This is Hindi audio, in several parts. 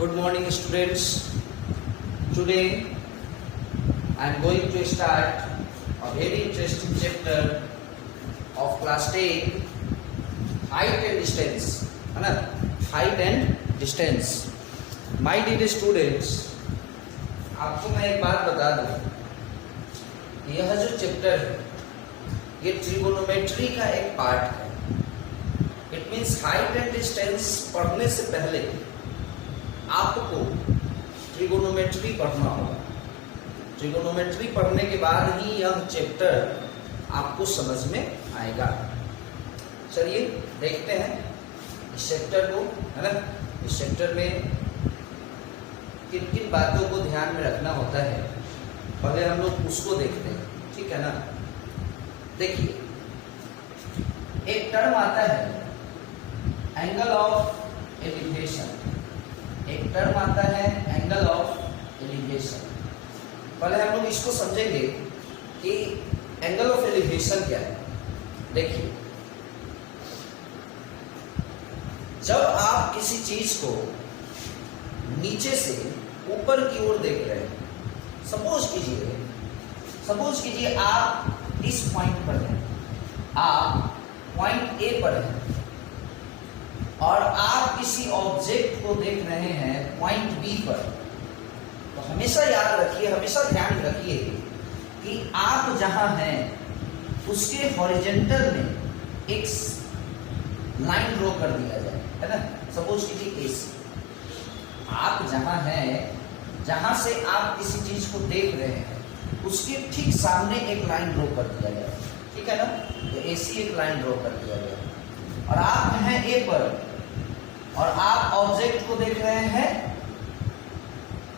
Good morning, students. Today I am going to start a very interesting chapter of class 10, height and distance. है ना? Height and distance. My dear students, आपको मैं एक बात बता दूं, यह जो चैप्टर है ये ट्रिगोनोमेट्री का एक पार्ट है. It means height and distance पढ़ने से पहले आपको ट्रिगोनोमेट्री पढ़ना होगा. ट्रिगोनोमेट्री पढ़ने के बाद ही यह चैप्टर आपको समझ में आएगा. चलिए देखते हैं इस चैप्टर को, है ना. इस चैप्टर में किन किन बातों को ध्यान में रखना होता है, पहले हम लोग उसको देखते हैं. ठीक है ना. देखिए, एक टर्म आता है एंगल ऑफ एलिवेशन. एक टर्म आता है एंगल ऑफ एलिवेशन. पहले हम लोग इसको समझेंगे कि एंगल ऑफ एलिवेशन क्या है. देखिए, जब आप किसी चीज को नीचे से ऊपर की ओर देख रहे हैं, सपोज कीजिए आप इस पॉइंट पर हैं, आप पॉइंट ए पर हैं और आप किसी ऑब्जेक्ट को देख रहे हैं पॉइंट बी पर. तो हमेशा याद रखिए, हमेशा ध्यान रखिए कि आप जहां हैं उसके हॉरिजॉन्टल में एक लाइन ड्रॉ कर दिया जाए, है ना. सपोज कीजिए एसी, आप जहां हैं, जहां से आप किसी चीज को देख रहे हैं उसके ठीक सामने एक लाइन ड्रॉ कर दिया जाए. ठीक है ना. तो एसी एक लाइन ड्रॉ कर दिया जाए और आप हैं ए पर और आप ऑब्जेक्ट को देख रहे हैं,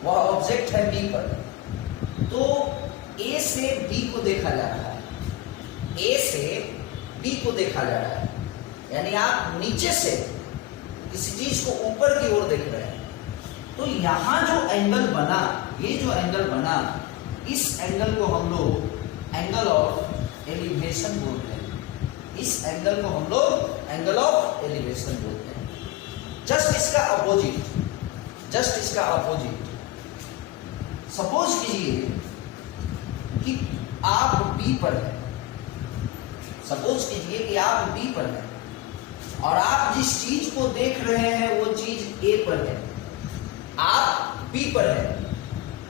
वह ऑब्जेक्ट है बी पर. तो ए से बी को देखा जा रहा है, ए से बी को देखा जा रहा है, यानी आप नीचे से किसी चीज को ऊपर की ओर देख रहे हैं. तो यहां जो एंगल बना, ये जो एंगल बना, इस एंगल को हम लोग एंगल ऑफ एलिवेशन बोलते हैं. इस एंगल को हम लोग एंगल ऑफ एलिवेशन बोलते हैं. जस्ट इसका अपोजिट. सपोज कीजिए कि आप बी पर हैं, और आप जिस चीज को देख रहे हैं वो चीज ए पर है. आप बी पर हैं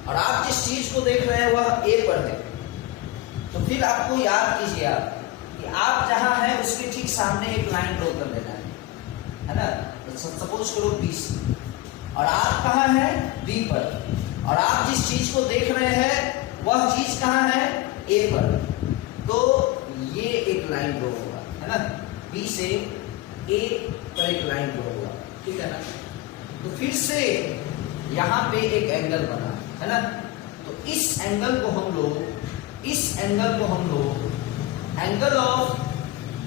और आप जिस चीज को देख रहे हैं वह ए पर है. तो फिर आपको याद कीजिए कि आप जहां हैं उसके ठीक सामने एक लाइन ड्रॉ कर देना है ना. सपोज करो बी से, और आप कहाँ हैं, बी पर, और आप जिस चीज को देख रहे हैं वह चीज कहाँ है, ए पर. तो ये एक लाइन ड्रॉ होगा, है ना. बी से ए पर एक लाइन ड्रॉ होगा. ठीक है ना. तो फिर से यहाँ पे एक एंगल बना, है ना. तो इस एंगल को हम लोग एंगल ऑफ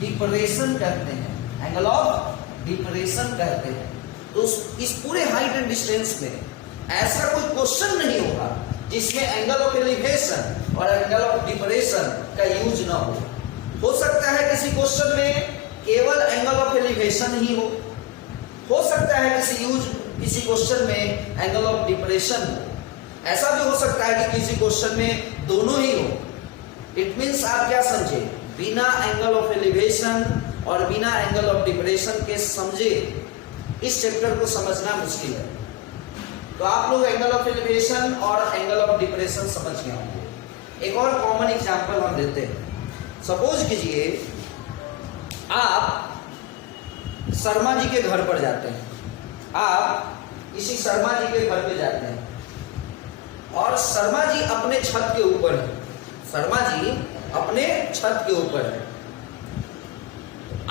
डिपरेशन कहते हैं. एंगल ऑफ डिपरेशन कहते हैं. तो इस पूरे हाइट एंड डिस्टेंस में ऐसा कोई क्वेश्चन नहीं होगा जिसमें एंगल ऑफ एलिवेशन और एंगल ऑफ डिपरेशन का यूज ना हो सकता है किसी क्वेश्चन में केवल एंगल ऑफ एलिवेशन ही हो सकता है किसी क्वेश्चन में एंगल ऑफ डिपरेशन हो. ऐसा भी हो सकता है कि किसी क्वेश्चन में दोनों ही हो. इट मीन्स आप क्या समझे, बिना एंगल ऑफ एलिवेशन और बिना एंगल ऑफ डिपरेशन के समझे इस चैप्टर को समझना मुश्किल है. तो आप लोग एंगल ऑफ एलिवेशन और एंगल ऑफ डिपरेशन समझ गए होंगे. एक और कॉमन एग्जांपल हम देते हैं. सपोज कीजिए आप शर्मा जी के घर पर जाते हैं, आप किसी शर्मा जी के घर पे जाते हैं और शर्मा जी अपने छत के ऊपर है.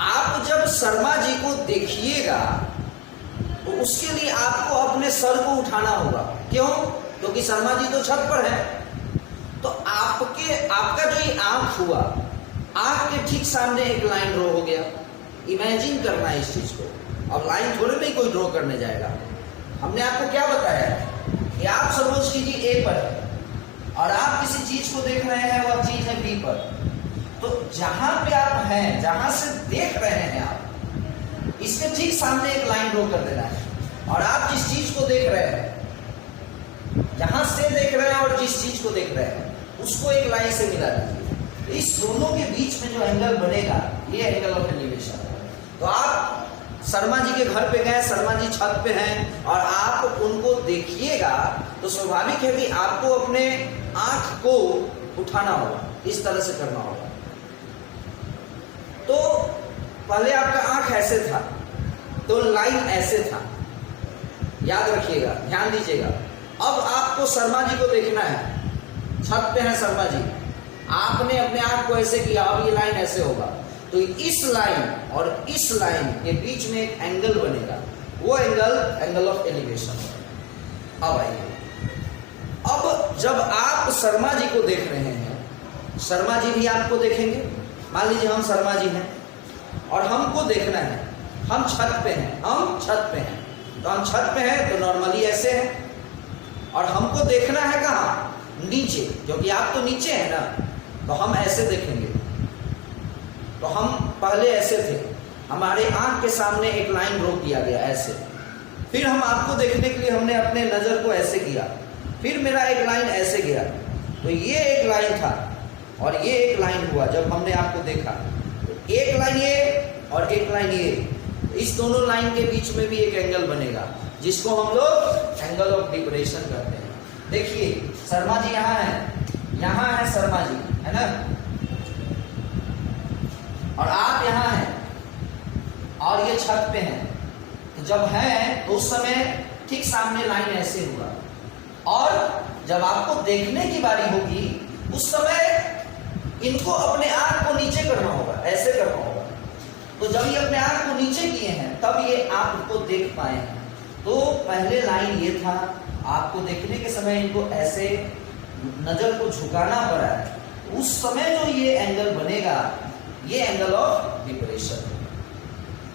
आप जब शर्मा जी को देखिएगा तो उसके लिए आपको अपने सर को उठाना होगा. क्यों? क्योंकि शर्मा जी तो छत पर है. तो आपका जो ये आंख हुआ, आंख के ठीक सामने एक लाइन ड्रॉ हो गया. इमेजिन करना है इस चीज को. अब लाइन थोड़ी नहीं कोई ड्रॉ करने जाएगा. हमने आपको क्या बताया कि आप सपोज कीजिए ए पर है और आप किसी चीज को देख रहे हैं, वह चीज है बी पर. तो जहां पे आप हैं, जहां से देख रहे हैं आप, इसके ठीक सामने एक लाइन ड्रॉ कर देना है. और आप जिस चीज को देख रहे हैं, जहां से देख रहे हैं और जिस चीज को देख रहे हैं, उसको एक लाइन से मिला दीजिए। इस दोनों के बीच में जो एंगल बनेगा, ये एंगल ऑफ एलिवेशन है। तो आप शर्मा जी के घर पे गए, शर्मा जी छत पे हैं और आप उनको देखिएगा, तो स्वाभाविक है कि आपको अपने आंख को उठाना होगा, इस तरह से करना होगा। तो पहले आपका आंख ऐसे था, तो लाइन ऐसे था, याद रखिएगा, ध्यान दीजिएगा। अब आपको शर्मा जी को देखना है, छत पे है शर्मा जी, आपने अपने आंख को ऐसे किया, अब ये लाइन ऐसे होगा, तो इस लाइन और इस लाइन के बीच में एक एंगल बनेगा, वो एंगल ऑफ एलिवेशन है। अब आइए, अब जब आप शर्मा जी को देख रहे हैं, शर्मा जी भी आपको देखेंगे। मान लीजिए हम शर्मा जी हैं और हमको देखना है, हम छत पे हैं, हम छत पे हैं, तो हम छत पे हैं तो नॉर्मली ऐसे हैं, और हमको देखना है कहाँ, नीचे, क्योंकि आप तो नीचे हैं ना, तो हम ऐसे देखेंगे। तो हम पहले ऐसे थे, हमारे आंख के सामने एक लाइन ड्रॉ किया गया ऐसे, फिर हम आपको देखने के लिए हमने अपने नजर को ऐसे किया, फिर मेरा एक लाइन ऐसे गया, तो ये एक लाइन था और ये एक लाइन हुआ। जब हमने आपको देखा, तो एक लाइन ये और एक लाइन ये, इस दोनों लाइन के बीच में भी एक एंगल बनेगा, जिसको हम लोग एंगल ऑफ डिप्रेशन करते हैं। देखिए शर्मा जी यहाँ है शर्मा जी, है ना, और आप यहाँ हैं और ये छत पे हैं। तो जब है तो उस समय ठीक सामने लाइन ऐसे हुआ, और जब आपको देखने की बारी होगी उस समय इनको अपने आंख को नीचे करना होगा, ऐसे करना होगा। तो जब ये अपने आंख को नीचे किए हैं तब ये आपको देख पाए हैं। तो पहले लाइन ये था, आपको देखने के समय इनको ऐसे नजर को झुकाना पड़ा है, उस समय जो ये एंगल बनेगा, ये एंगल ऑफ डिप्रेशन।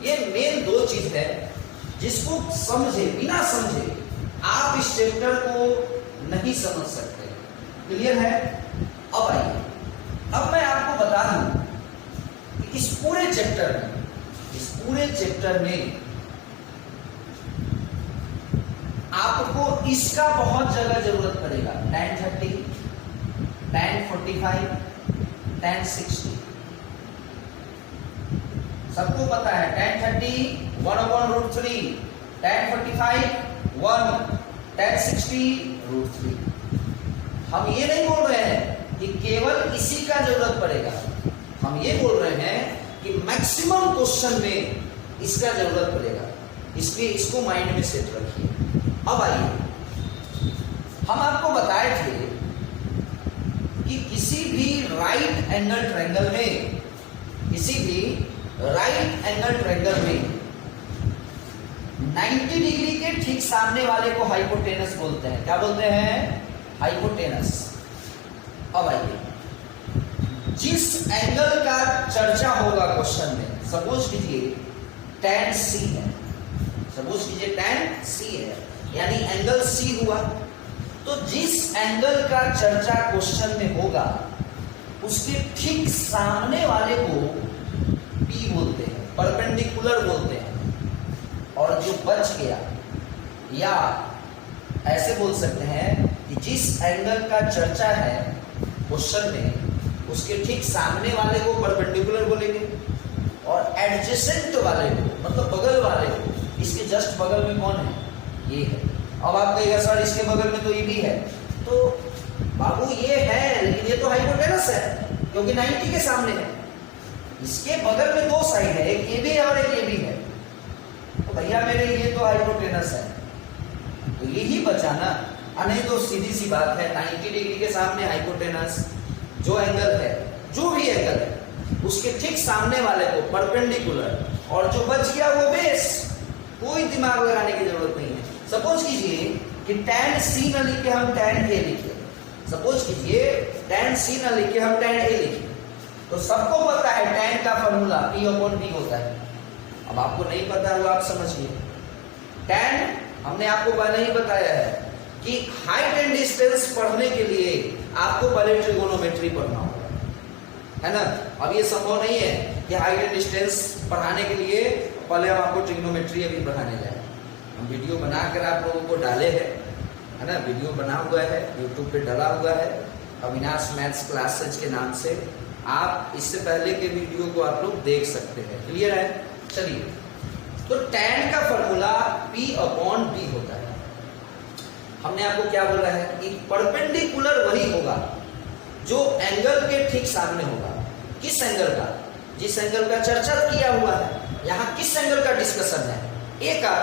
ये मेन दो चीज है जिसको समझे, बिना समझे आप इस चैप्टर को नहीं समझ सकते। क्लियर है? अब आइए, अब मैं आपको बता दूं कि इस पूरे चैप्टर में आपको इसका बहुत जगह जरूरत पड़ेगा। tan 30, tan 45, tan 60, सबको पता है। tan 30 1/√3, tan 45 1, tan 60 √3। हम ये नहीं बोल रहे हैं कि केवल इसी का जरूरत पड़ेगा, हम ये बोल रहे हैं कि मैक्सिमम क्वेश्चन में इसका जरूरत पड़ेगा, इसलिए इसको माइंड में सेट रखिए। अब आइए, हम आपको बताए थे कि किसी भी राइट एंगल ट्रायंगल में 90 डिग्री के ठीक सामने वाले को हाइपोटेनस बोलते हैं। क्या बोलते हैं? हाइपोटेनस। अब आइए, जिस एंगल का चर्चा होगा क्वेश्चन में, सपोज कीजिए tan C है, सपोज कीजिए tan C है, यानी एंगल C हुआ, तो जिस एंगल का चर्चा क्वेश्चन में होगा उसके ठीक सामने वाले को P बोलते हैं, परपेंडिकुलर बोलते हैं, और जो बच गया, या ऐसे बोल सकते हैं कि जिस एंगल का चर्चा है क्वेश्चन में उसके ठीक सामने वाले को परपेंडिकुलर बोलेंगे, और एडजेसेंट वाले को, मतलब बगल वाले को, इसके जस्ट बगल में कौन है? ये है। अब आप कहिएगा सर इसके बगल में तो ये भी है, तो बाबू ये है लेकिन ये तो हाइपोटेनस है क्योंकि 90 के सामने है। इसके बगल में दो साइड है, एक ये भी है और एक ये भी है, तो भैया मेरे ये तो हाइपोटेनस है, तो यही बचा ना। नहीं तो सीधी सी बात है, 90 डिग्री के सामने हाइपोटेनस, जो एंगल है, जो भी एंगल है, उसके ठीक सामने वाले को परपेंडिकुलर, और जो बच गया वो बेस। कोई दिमाग लगाने की जरूरत नहीं है। सपोज कीजिए कि tan C न लिख के हम tan A लिखिए, सपोज कीजिए tan C न लिख के हम tan A लिखिए, तो सबको पता है tan का फॉर्मूला P/B होता है। अब आपको नहीं पता है वो आप समझिए। tan हमने आपको पहले ही बताया है कि हाइट एंड डिस्टेंस पढ़ने के लिए आपको पहले ट्रिगोनोमेट्री पढ़ना होगा, है ना। अब ये संभव नहीं है कि हाइट एंड डिस्टेंस पढ़ाने के लिए पहले हम आपको ट्रिगोनोमेट्री अभी पढ़ाने जाए, हम वीडियो बनाकर आप लोगों को डाले हैं, है ना, वीडियो बना हुआ है, यूट्यूब पे डाला हुआ है अविनाश मैथ्स क्लासेज के नाम से। आप इससे पहले के वीडियो को आप लोग देख सकते हैं। क्लियर है? चलिए, तो tan का फॉर्मूला P/B होता है। हमने आपको क्या बोला है कि परपेंडिकुलर वही होगा जो एंगल के ठीक सामने होगा। किस एंगल का? जिस एंगल का चर्चा किया हुआ है। यहाँ किस एंगल का डिस्कशन है? ए का।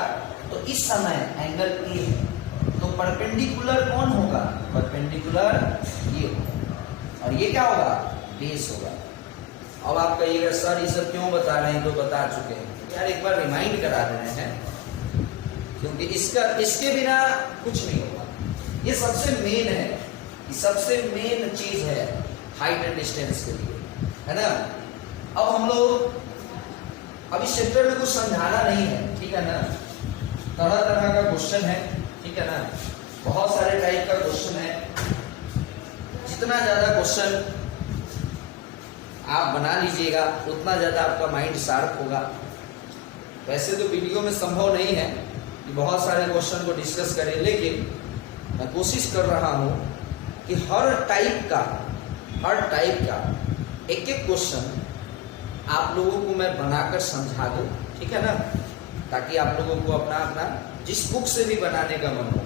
तो इस समय एंगल ए है, तो परपेंडिकुलर कौन होगा? परपेंडिकुलर ये होगा, और ये क्या होगा? बेस होगा। अब आप कहिएगा सर ये सब क्यों बता रहे हैं? तो बता चुके हैं यार, एक बार रिमाइंड करा रहे हैं, क्योंकि इसके बिना कुछ नहीं होगा। ये सबसे मेन है, ये सबसे मेन चीज है हाइट एंड डिस्टेंस के लिए, है ना। अब हम लोग अब इस चैप्टर में कुछ समझाना नहीं है, ठीक है ना। तरह तरह का क्वेश्चन है, ठीक है ना, बहुत सारे टाइप का क्वेश्चन है। जितना ज्यादा क्वेश्चन आप बना लीजिएगा उतना ज्यादा आपका माइंड शार्प होगा। वैसे तो वीडियो में संभव नहीं है कि बहुत सारे क्वेश्चन को डिस्कस करें, लेकिन मैं कोशिश कर रहा हूं कि हर टाइप का एक एक क्वेश्चन आप लोगों को मैं बनाकर समझा दूं, ठीक है ना, ताकि आप लोगों को अपना अपना जिस बुक से भी बनाने का मन हो,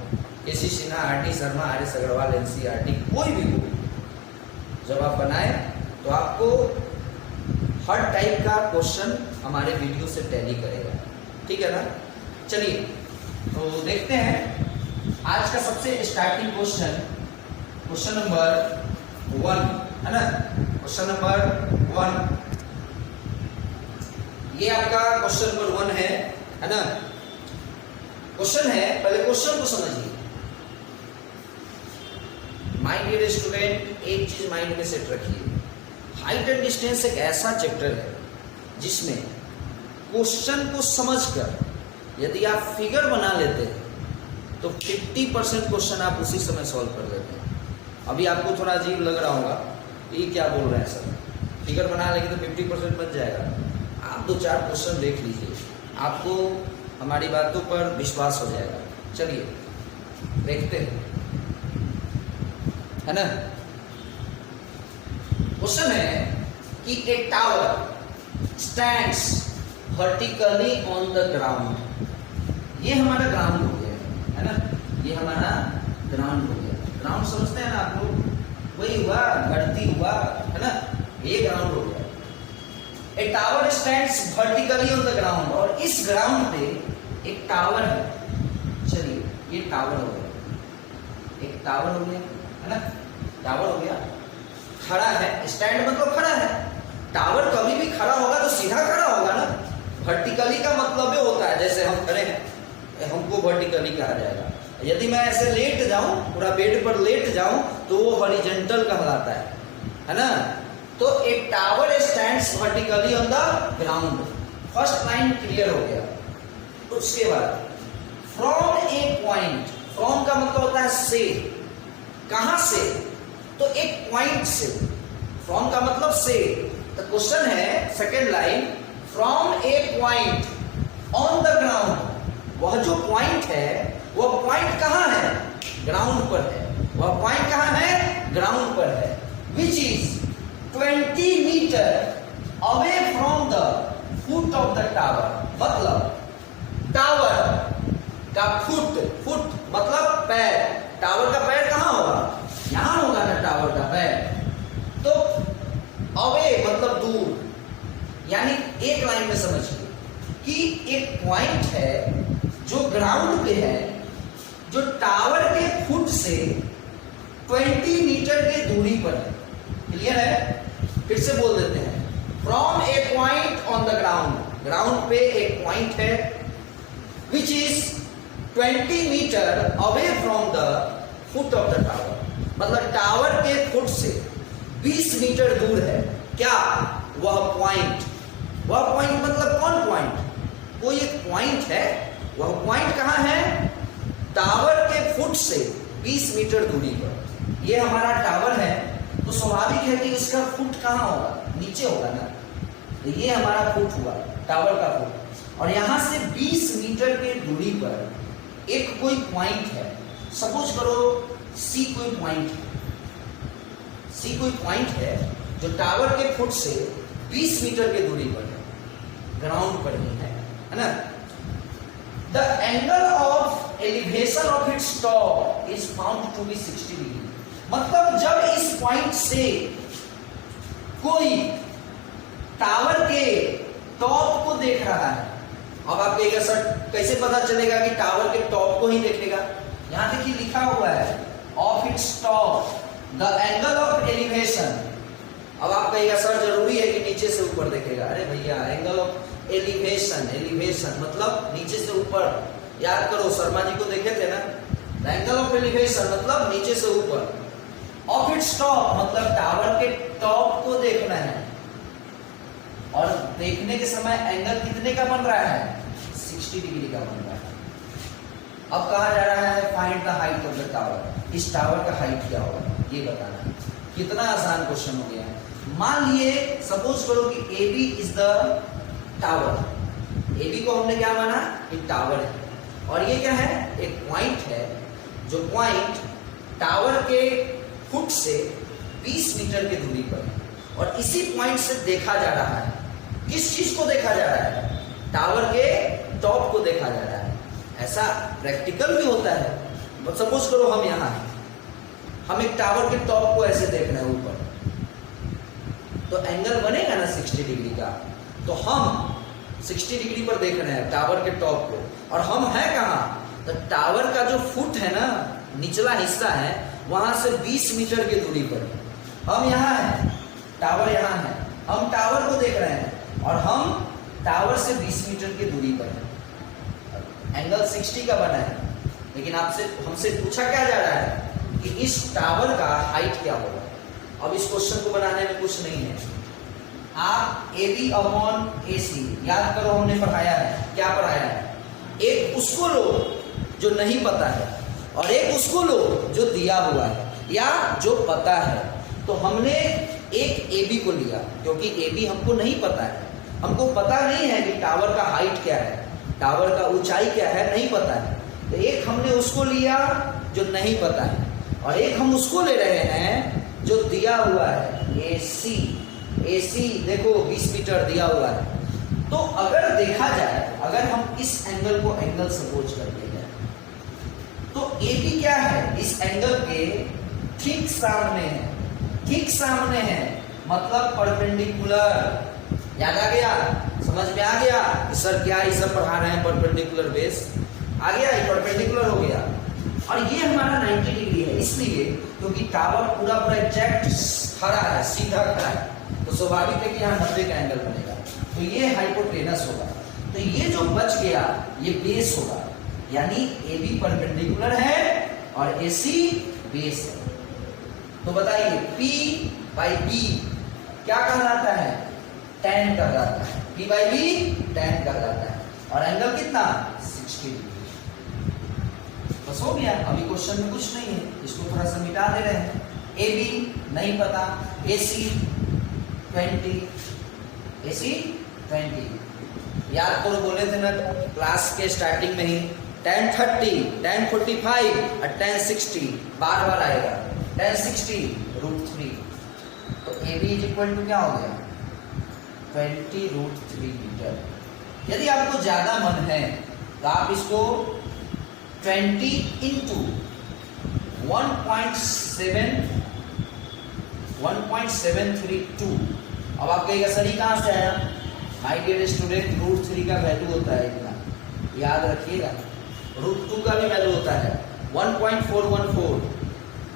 K C. Sinha, R D. Sharma, R S. Agarwal, NCERT, कोई भी बुक जब आप बनाए तो आपको हर टाइप का क्वेश्चन हमारे वीडियो से टैली करेगा, ठीक है ना। चलिए तो देखते हैं आज का सबसे स्टार्टिंग क्वेश्चन नंबर 1, है ना। क्वेश्चन नंबर 1, ये आपका क्वेश्चन नंबर 1 है ना। क्वेश्चन है, पहले क्वेश्चन को समझिए। माय डियर स्टूडेंट, एक चीज माइंड में सेट रखिए, हाइट एंड डिस्टेंस एक ऐसा चैप्टर है जिसमें क्वेश्चन को समझकर यदि आप फिगर बना लेते हैं तो 50% क्वेश्चन आप उसी समय सॉल्व कर लेते हैं। अभी आपको थोड़ा अजीब लग रहा होगा, ये क्या बोल रहे हैं सर, फिगर बना लेंगे तो 50% बन जाएगा। आप 2-4 क्वेश्चन देख लीजिए, आपको हमारी बातों पर विश्वास हो जाएगा। चलिए देखते हैं, है ना। क्वेश्चन है कि ए tower stands vertically on the ground. ये हमारा ग्राउंड हो गया, है ना, ये हमारा ग्राउंड हो गया। ग्राउंड समझते हैं ना आप लोग, वही हुआ, धरती हुआ, है ना, ये ग्राउंड हो गया। ए tower stands vertically on the ground, और इस ग्राउंड पे एक टावर है। चलिए ये टावर हो गया, एक टावर हो गया, है ना, टावर हो गया, खड़ा है। स्टैंड मतलब खड़ा है। टावर कभी भी खड़ा होगा तो सीधा खड़ा होगा ना। वर्टिकली का मतलब ये होता है जैसे हम खड़े हैं, हमको वर्टिकली कहा जाएगा। यदि मैं ऐसे लेट जाऊं, पूरा बेड पर लेट जाऊं, तो वो हॉरिजॉन्टल कहलाता है ना। तो एक tower stands vertically on the ground, first line clear हो गया। उसके बाद फ्रॉम ए पॉइंट, फ्रॉम का मतलब होता है से, कहां से? तो एक पॉइंट से, फ्रॉम का मतलब से। तो क्वेश्चन है second line, from a point on the ground. वह जो पॉइंट है, वह पॉइंट कहां है? ग्राउंड पर है। वह पॉइंट कहां है? ग्राउंड पर है। Which is 20 metre away from the foot of the tower. मतलब टावर का फुट मतलब पैर, टावर का पैर कहां होगा? यहां होगा ना टावर का पैर। तो अवे मतलब दूर, यानी एक लाइन में समझिए कि एक पॉइंट है जो ग्राउंड पे है, जो टावर के फुट से 20 मीटर के दूरी पर है। क्लियर है? फिर से बोल देते हैं, from a point on the ground, ground पे एक पॉइंट है which is 20 metre away from the foot of the tower. मतलब टावर के फुट से 20 मीटर दूर है क्या? वह पॉइंट। वह पॉइंट मतलब कौन पॉइंट? कोई एक पॉइंट है, वह पॉइंट कहां है? टावर के फुट से 20 मीटर दूरी पर। यह हमारा टावर है, तो स्वाभाविक है कि इसका फुट कहां होगा? नीचे होगा ना। तो ये हमारा फुट हुआ, टावर का फुट, और यहां से 20 मीटर के दूरी पर एक कोई पॉइंट है, सपोज करो सी कोई पॉइंट है, सी कोई पॉइंट है जो टावर के फुट से 20 मीटर की दूरी पर है, ग्राउंड पर ही है ना। The angle of elevation of its top is found to be 60 degree. मतलब जब इस पॉइंट से कोई टावर के टॉप को देख रहा है, अब आप कहेंगे सर कैसे पता चलेगा कि टावर के टॉप को ही देखेगा? यहां देखिए लिखा हुआ है of its top the angle of elevation. अब आप कहेगा सर जरूरी है कि नीचे से ऊपर देखेगा? अरे भैया एंगल ऑफ एलिवेशन, एलिवेशन मतलब नीचे से ऊपर। याद करो शर्मा जी को देखे थे ना, द एंगल ऑफ एलिवेशन मतलब नीचे से ऊपर। ऑफ इट्स टॉप मतलब टावर के टॉप को देखना है, और देखने के समय एंगल कितने का बन रहा है? 60 डिग्री का बन रहा है। अब कहा जा रहा है find the height of the tower. इस टावर का हाइट क्या होगा ये बताना है। कितना आसान क्वेश्चन हो गया है। मान लिए सपोज करो कि AB is the tower. AB को हमने क्या माना? एक टावर है, और ये क्या है? एक पॉइंट है, जो पॉइंट टावर के फुट से 20 मीटर की दूरी पर है, और इसी पॉइंट से देखा जा रहा है। किस चीज को देखा जा रहा है? टावर के टॉप को देखा जा रहा है। ऐसा प्रैक्टिकल भी होता है। सपोज करो हम यहां हैं, हम एक टावर के टॉप को ऐसे देख रहे हैं ऊपर, तो एंगल बनेगा ना 60 डिग्री का। तो हम 60 डिग्री पर देख रहे हैं टावर के टॉप को, और हम हैं कहाँ? तो टावर का जो फुट है ना, निचला हिस्सा है, वहां से 20 मीटर की दूरी पर हम यहाँ हैं, टावर यहाँ है, हम टावर को देख रहे हैं, और हम टावर से 20 मीटर की दूरी पर हैं। एंगल 60 का बना है, लेकिन आपसे हमसे पूछा क्या जा रहा है कि इस टावर का हाइट क्या होगा। अब इस क्वेश्चन को बनाने में कुछ नहीं है। आप AB अपॉन AC याद करो, हमने पढ़ाया है। क्या पढ़ाया है? एक उसको लो जो नहीं पता है, और एक उसको लो जो दिया हुआ है या जो पता है। तो हमने एक AB को लिया, क्योंकि AB हमको नहीं पता है। हमको पता नहीं है कि टावर का हाइट क्या है, टावर का ऊंचाई क्या है, नहीं पता है। तो एक हमने उसको लिया जो नहीं पता है, और एक हम उसको ले रहे हैं जो दिया हुआ है, AC। AC देखो 20 मीटर दिया हुआ है। तो अगर देखा जाए, अगर हम इस एंगल को एंगल सपोज करते हैं, तो AB क्या है? इस एंगल के ठीक सामने है, ठीक सामने है, मतलब परपेंडिकुलर। याद आ गया? समझ में आ गया कि सर क्या ये सब पढ़ा रहे हैं? परपेंडिकुलर बेस आ गया, ये परपेंडिकुलर हो गया। और ये हमारा 90 डिग्री है, इसलिए क्योंकि टावर पूरा पूरा एग्जैक्ट खड़ा है, सीधा खड़ा है, तो स्वाभाविक है कि यहाँ 90 का एंगल बनेगा। तो ये हाइपोटेनस होगा। तो ये जो बच गया ये बेस होगा, यानी AB परपेंडिकुलर है और AC बेस है। तो बताइए P बाई B क्या कहलाता है? tan कहलाता है। P बाई B tan कहलाता है, और एंगल कितना? 60 डिग्री। बस हो गया। अभी क्वेश्चन में कुछ नहीं है, इसको थोड़ा सा मिटा दे रहे हैं। AB नहीं पता, AC 20 याद करो, बोले थे ना क्लास के स्टार्टिंग में ही tan 30, tan 45 और tan 60 बार बार आएगा। tan 60 √3। तो AB इज इक्वल टू क्या हो गया? 20 √3 मीटर। यदि आपको ज्यादा मन है तो आप इसको 20 इंटू 1.732। अब आप कहेगा सर ये कहाँ से आया? माय डियर स्टूडेंट, √3 का वैल्यू होता है इतना, याद रखिएगा। √2 का भी वैल्यू होता है 1.414।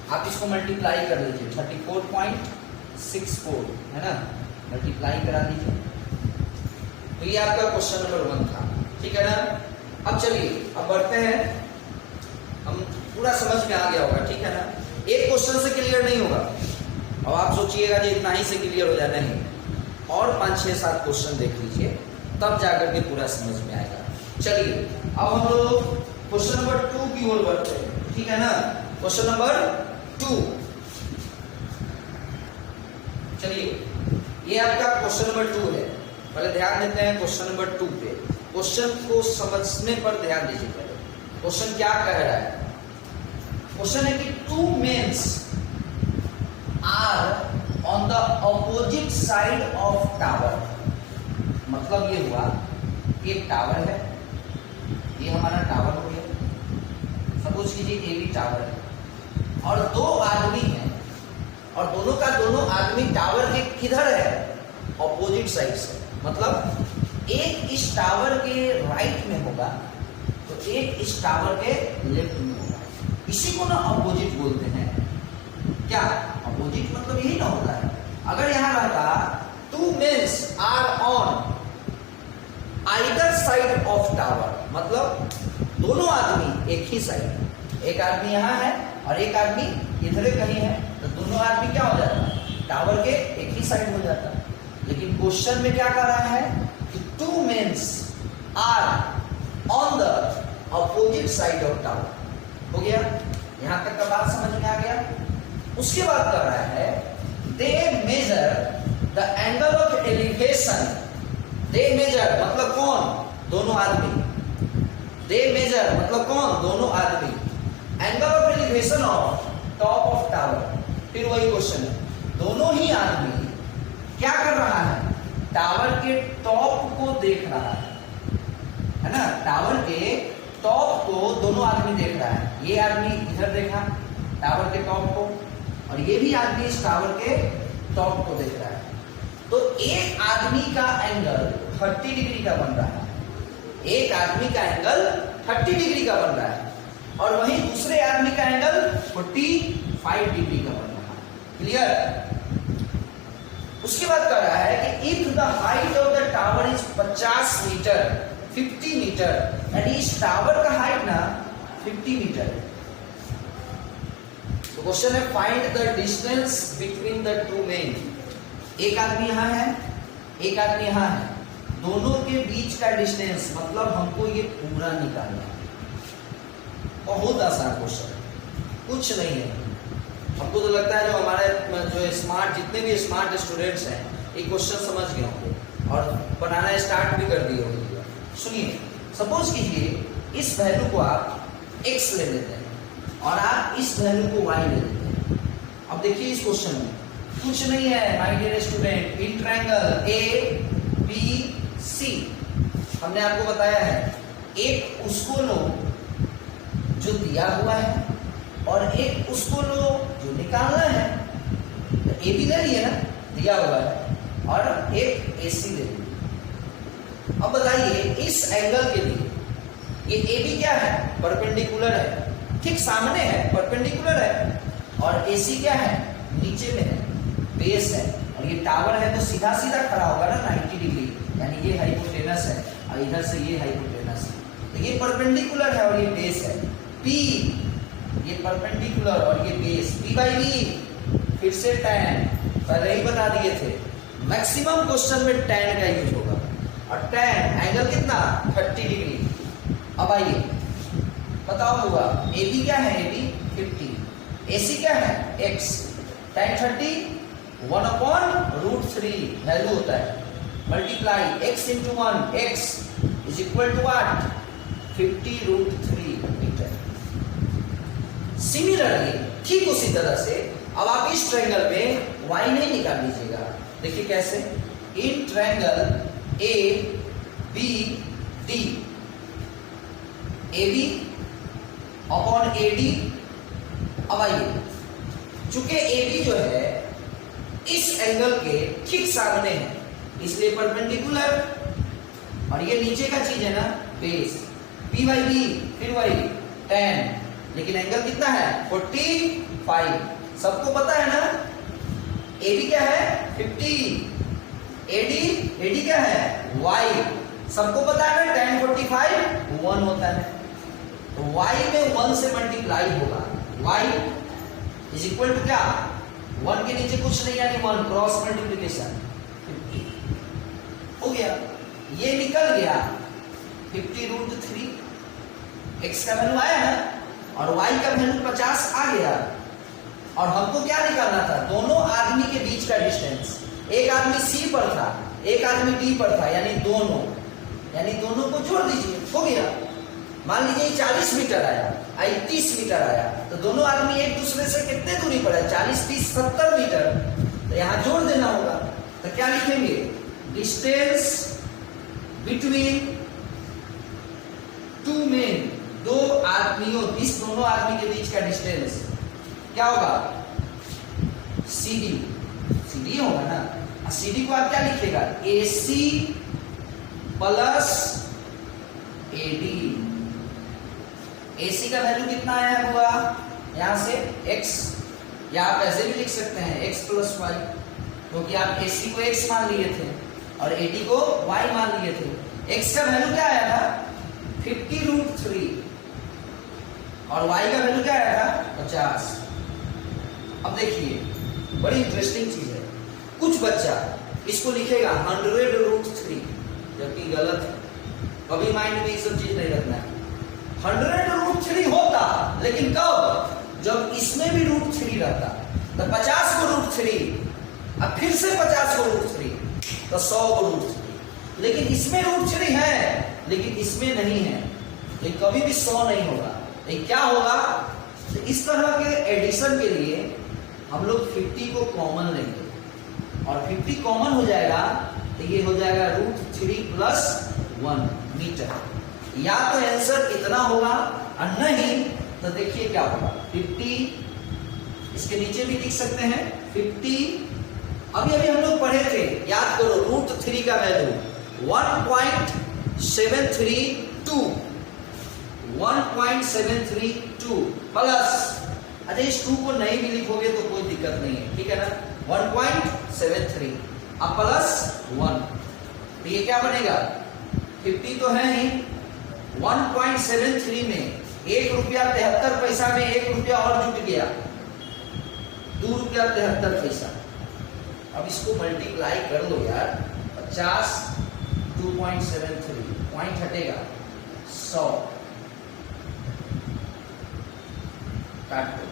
आप इसको मल्टीप्लाई कर लीजिए, 34.64 है ना, मल्टीप्लाई करा दीजिए। तो ये आपका क्वेश्चन नंबर 1 था, ठीक है ना। अब चलिए अब बढ़ते हैं, हम पूरा समझ में आ गया होगा, ठीक है ना। एक क्वेश्चन से क्लियर नहीं होगा, अब आप सोचिएगा कि इतना ही से क्लियर हो जाना है, और 5, 6, 7 क्वेश्चन देख लीजिए, तब जाकर के पूरा समझ में आएगा। चलिए अब हम लोग क्वेश्चन नंबर 2 की ओर बढ़ते हैं, ठीक है ना। क्वेश्चन नंबर 2, चलिए ये आपका क्वेश्चन नंबर 2 है। पहले ध्यान देते हैं क्वेश्चन नंबर 2 पे। क्वेश्चन को समझने पर ध्यान दीजिए। पहले क्वेश्चन क्या कह रहा है? क्वेश्चन है कि two mens are on the opposite side of tower. मतलब ये हुआ कि एक टावर है, ये हमारा टावर हो गया, सपोज कीजिए ए बी टावर है और दो आदमी हैं और दोनों का दोनों आदमी टावर के किधर है? अपोजिट साइड से। मतलब एक इस टावर के राइट में होगा तो एक इस टावर के लेफ्ट में होगा। इसी को ना अपोजिट बोलते हैं। क्या अपोजिट मतलब यही ना होता है। अगर यहां रहता two mens are on either side of tower, मतलब दोनों आदमी एक ही साइड, एक आदमी यहां है और एक आदमी इधर कहीं है, तो दोनों आदमी क्या हो जाता? टावर के एक ही साइड हो जाता। लेकिन क्वेश्चन में क्या कर रहा है कि two mens are on the opposite side of tower. हो गया, यहां तक का बात समझ में आ गया। उसके बाद कर रहा है they measure the angle of elevation. They measure मतलब कौन? दोनों आदमी। दे मेजर मतलब कौन? दोनों आदमी। Angle of elevation of top of tower. फिर वही क्वेश्चन है, दोनों ही आदमी क्या कर रहा है? टावर के टॉप को देख रहा है ना? टावर के टॉप को दोनों आदमी देख रहा है। ये आदमी इधर देखा टावर के टॉप को और ये भी आदमी इस टावर के टॉप को देख रहा है। तो एक आदमी का एंगल 30 डिग्री का बन रहा है। एक आदमी का एंगल 30 डिग्री का बन रहा है और वहीं दूसरे आदमी का एंगल 45 डिग्री का बन रहा है। क्लियर? उसके बाद कह रहा है कि if the height of the tower is 50 metre 50 metre, यानी इस टावर का हाइट ना 50 मीटर है। तो क्वेश्चन है find the distance between the two main. एक आदमी यहां है, एक आदमी यहां है, दोनों के बीच का डिस्टेंस मतलब हमको ये पूरा निकालना है। बहुत आसान क्वेश्चन, कुछ नहीं है। हमको तो लगता है जो हमारे जो स्मार्ट जितने भी स्मार्ट स्टूडेंट्स हैं ये क्वेश्चन समझ गए होंगे और बनाना स्टार्ट भी कर दिए होंगे। सुनिए, सपोज कीजिए इस वैल्यू को आप x ले लेते हैं और आप इस वैल्यू को y ले लेते हैं। अब देखिए इस क्वेश्चन में कुछ नहीं है my dear student. In triangle A B C हमने आपको बताया है, एक उसको लो जो दिया हुआ है और एक उसको लो जो निकालना है। तो ए बी ले लिए ना, दिया हुआ है, और एक ए सी ले लिए। अब बताइए इस एंगल के लिए ये ए बी क्या है? परपेंडिकुलर है, ठीक सामने है, परपेंडिकुलर है, और ए सी क्या है? नीचे में है, बेस है, और ये टावर है तो सीधा सीधा खड़ा होगा ना 90 डिग्री, यानी ये हाइपोटेनस है और इधर से ये हाइपोटेनस है। तो ये परपेंडिकुलर है और ये बेस है। पी ये परपेंडिकुलर और ये बेस, पी बाई बी फिर से tan, पहले ही बता दिए थे। मैक्सिमम क्वेश्चन में tan का यूज होगा और tan एंगल कितना? 30 डिग्री। अब आइए बताओ होगा ए बी क्या है? ए बी 50, ए सी क्या है? x, tan 30 1/√3 वैल्यू होता है, multiply x into 1, x is equal to what? 50√3 metre. Similarly ठीक उसी तरह से अब आप इस ट्रायंगल में y नहीं निकाल लीजिएगा। देखिए कैसे? In triangle A B D, A B upon A D. अब आइए, चूंकि ए बी जो है इस एंगल के ठीक सामने है इसलिए परपेंडिकुलर, और ये नीचे का चीज है ना बेस, पी बाई बी फिर वही tan, लेकिन एंगल कितना है? 45। सबको पता है ना ए बी क्या है? 50, एडी क्या है? y। सबको पता है ना tan 45 1 होता है, तो y में 1 से मल्टीप्लाई होगा। y इज इक्वल टू क्या? 1 के नीचे कुछ नहीं, यानी 1 क्रॉस मल्टीप्लिकेशन 50 हो गया। ये निकल गया 50√3, x का वैल्यू आया ना और y का वैल्यू 50 आ गया। और हमको क्या निकालना था? दोनों आदमी के बीच का डिस्टेंस। एक आदमी C पर था, एक आदमी D पर था, यानी दोनों को जोड़ दीजिए, हो गया। मान लीजिए 40 मीटर आया, 30 मीटर आया, तो दोनों आदमी एक दूसरे से कितने दूरी पर है? 40, 30, 70 मीटर। तो यहाँ जोड़ देना होगा। तो क्या लिखेंगे? डिस्टेंस बिटवीन टू मेन, दो आदमियों, इस दोनों आदमी के बीच का डिस्टेंस क्या होगा? CD। CD होगा ना। CD को आप क्या लिखेगा? AC plus AD। AC का वैल्यू कितना आया हुआ? यहां से x, या आप ऐसे भी लिख सकते हैं x प्लस वाई, क्योंकि आप AC को x मान लिए थे और AD को y मान लिए थे। x का वैल्यू क्या आया था? 50√3 और y का वैल्यू क्या आया था? 50। अब देखिए बड़ी इंटरेस्टिंग चीज है, कुछ बच्चा इसको लिखेगा 100√3, जबकि गलत है। कभी माइंड में ये सब चीज नहीं रखना है। 100√3 होता, लेकिन कब? जब इसमें भी √3 रहता, तो 50 को √3, अब फिर से 50 को √3, तो 100 को √3। लेकिन इसमें √3 है, लेकिन इसमें नहीं है, तो कभी भी 100 नहीं होगा। तो क्या होगा? तो इस तरह के एडिशन के लिए हम लोग 50 को कॉमन लेंगे, और 50 कॉमन हो जाएगा तो ये हो जाएगा √3 प्लस 1 मीटर। या तो आंसर इतना होगा, और नहीं तो देखिए क्या होगा। 50, इसके नीचे भी लिख सकते हैं 50। अभी अभी हम लोग पढ़े थे, याद करो, √3 का वैल्यू 1.732, 1.732 प्लस, अच्छा इस 2 को नहीं भी लिखोगे तो कोई दिक्कत नहीं है, ठीक है ना? 1.73 अब प्लस 1, तो ये क्या बनेगा? 50 तो है ही, 1.73 में 1 रुपया 73 पैसा में 1 रुपया और जुट गया, 2 रुपया 73 पैसा। अब इसको मल्टीप्लाई कर लो यार, 50, 2.73, पॉइंट हटेगा 100, काट दो।